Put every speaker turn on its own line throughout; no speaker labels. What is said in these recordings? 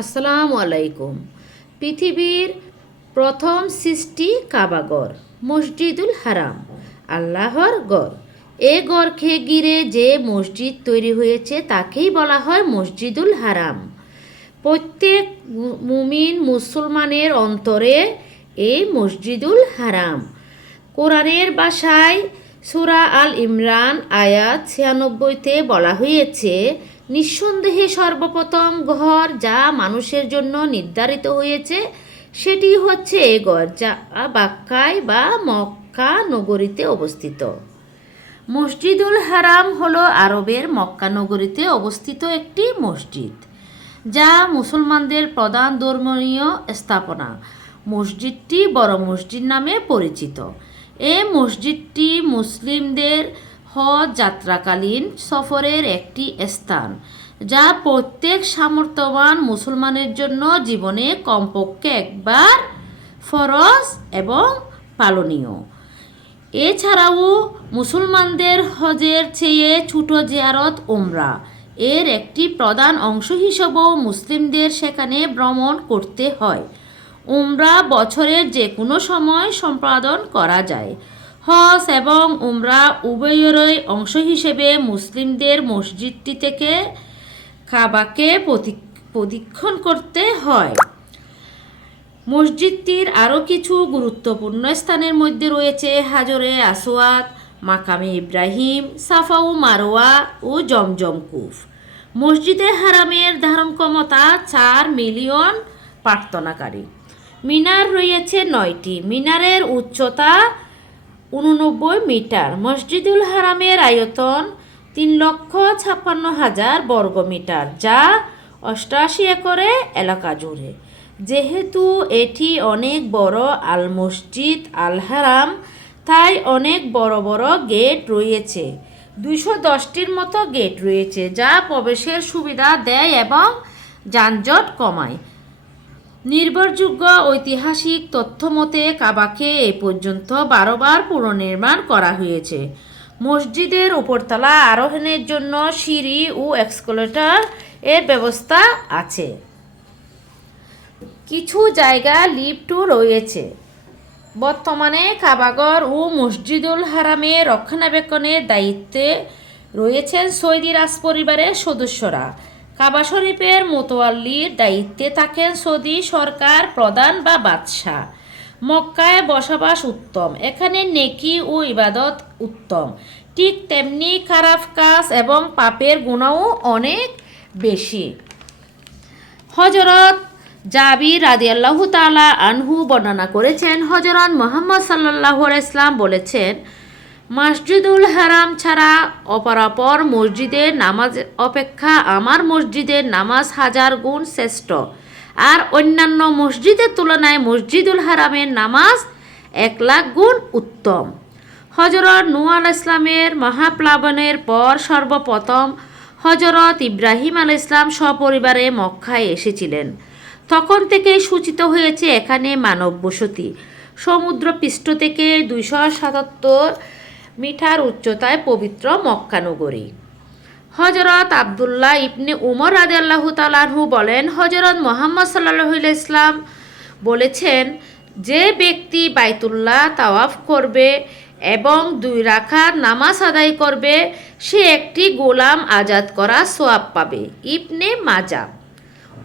আসসালামু আলাইকুম। পৃথিবীর প্রথম সৃষ্টি কাবাগর মসজিদুল হারাম, আল্লাহর গড়। এ গড়কে ঘিরে যে মসজিদ তৈরি হয়েছে তাকেই বলা হয় মসজিদুল হারাম। প্রত্যেক মুমিন মুসলমানের অন্তরে এই মসজিদুল হারাম। কোরআনের বাসায় সুরা আল ইমরান, আয়াত ছিয়ানব্বইতে বলা হয়েছে, নিঃসন্দেহে সর্বপ্রথম ঘর যা মানুষের জন্য নির্ধারিত হয়েছে, সেটি হচ্ছে এ ঘর যা বাক্কায় বা মক্কা নগরীতে অবস্থিত। মসজিদুল হারাম হলো আরবের মক্কা নগরীতে অবস্থিত একটি মসজিদ, যা মুসলমানদের প্রধান ধর্মীয় স্থাপনা। মসজিদটি বড় মসজিদ নামে পরিচিত। এ মসজিদটি মুসলিমদের হজ যাত্রাকালীন সফরের একটি স্থান, যা প্রত্যেক সামর্থ্যবান মুসলমানের জন্য জীবনে কমপক্ষে একবার ফরজ এবং পালনীয়। এছাড়াও মুসলমানদের হজের চেয়ে ছোট জিয়ারত ওমরা এর একটি প্রধান অংশ হিসেবেও মুসলিমদের সেখানে ভ্রমণ করতে হয়। উমরা বছরের যে কোনো সময় সম্পাদন করা যায়। হজ এবং উমরা উভয়েরই অংশ হিসেবে মুসলিমদের মসজিদটি থেকে কাবাকে প্রদক্ষিণ করতে হয়। মসজিদটির আরও কিছু গুরুত্বপূর্ণ স্থানের মধ্যে রয়েছে হাজরে আসওয়াদ, মাকামে ইব্রাহিম সাফা ও মারোয়া ও জমজম কুফ। মসজিদে হারামের ধারণ ক্ষমতা চার মিলিয়ন প্রার্থনাকারী। মিনার রয়েছে নয়টি। মিনারের উচ্চতা উননব্বই মিটার। মসজিদুল হারামের আয়তন তিন লক্ষ ছাপ্পান্ন হাজার বর্গ মিটার, যা অষ্টাশি একরে এলাকা জুড়ে। যেহেতু এটি অনেক বড় আল মসজিদ আল হারাম, তাই অনেক বড় বড় গেট রয়েছে। দুইশো দশটির মতো গেট রয়েছে, যা প্রবেশের সুবিধা দেয় এবং যানজট কমায়। নির্ভরযোগ্য ঐতিহাসিক তথ্য মতে কাবাকে এ পর্যন্ত বারোবার পুনর্নির্মাণ করা হয়েছে। মসজিদের উপরতলা আরোহণের জন্য সিঁড়ি ও এক্সকুলেটর এর ব্যবস্থা আছে। কিছু জায়গা লিফটও রয়েছে। বর্তমানে কাবাগর ও মসজিদুল হারামে রক্ষণাবেক্ষণের দায়িত্বে রয়েছেন সৌদি রাজ পরিবারের সদস্যরা। কাবা শরীফের মোতোয়াল্লির দায়িত্বে থাকেন সৌদি সরকার প্রধান বা বাদশাহ। মক্কায় বসবাস উত্তম, এখানে নেকি ও ইবাদত উত্তম। ঠিক তেমনি খারাপ কাজ এবং পাপের গুণাও অনেক বেশি। হজরত জাবির রাদিয়াল্লাহু তালা আনহু বর্ণনা করেছেন হজরত মোহাম্মদ আলাইহি ইসলাম বলেছেন মসজিদুল হারাম ছাড়া অপরাপর মসজিদের নামাজ অপেক্ষা আমার মসজিদের নামাজ হাজার গুণ শ্রেষ্ঠ। আর অন্যান্য মসজিদের তুলনায় মসজিদুল হারামের নামাজ এক লাখ গুণ উত্তম। হজরত নুয়াল ইসলামের মহাপ্লাবনের পর সর্বপ্রথম হজরত ইব্রাহিম আল ইসলাম সপরিবারে মক্কায় এসেছিলেন। তখন থেকেই সূচিত হয়েছে এখানে মানব বসতি সমুদ্রপৃষ্ঠ থেকে দুইশো সাতাত্তর মিটার উচ্চতায় পবিত্র মক্কানগরী হজরত আবদুল্লাহ ইবনে উমর রাদে আল্লাহ তালাহু বলেন হজরত মোহাম্মদ সাল্লাহ ইসলাম বলেছেন, যে ব্যক্তি বাইতুল্লাহ তাওয়াফ করবে এবং দুই রাখার নামাজ আদায় করবে, সে একটি গোলাম আজাদ করা সোয়াব পাবে। ইবনে মাজা।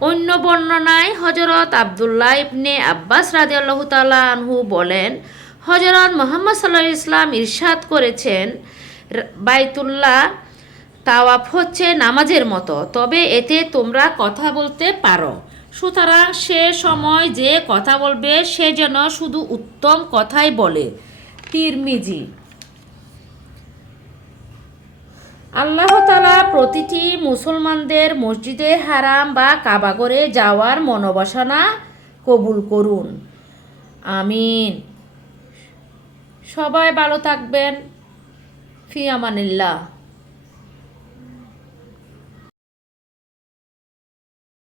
অন্য বর্ণনায় হজরত আবদুল্লাহ ইবনে আব্বাস রাজি আল্লাহ আনহু বলেন হজরত মোহাম্মদ সাল্লাহ ইসলাম ইরশাদ করেছেন, বাইতুল্লাহ তাওয়াফ হচ্ছে নামাজের মতো, তবে এতে তোমরা কথা বলতে পারো। সুতরাং সে সময় যে কথা বলবে, সে যেন শুধু উত্তম কথাই বলে। তিরমিজি। আল্লাহ তালা প্রতিটি মুসলমানদের মসজিদে হারাম বা কাবাগরে যাওয়ার মনোবাসনা কবুল করুন। আমিন। সবাই ভালো থাকবেন। ফি আমানিল্লাহ।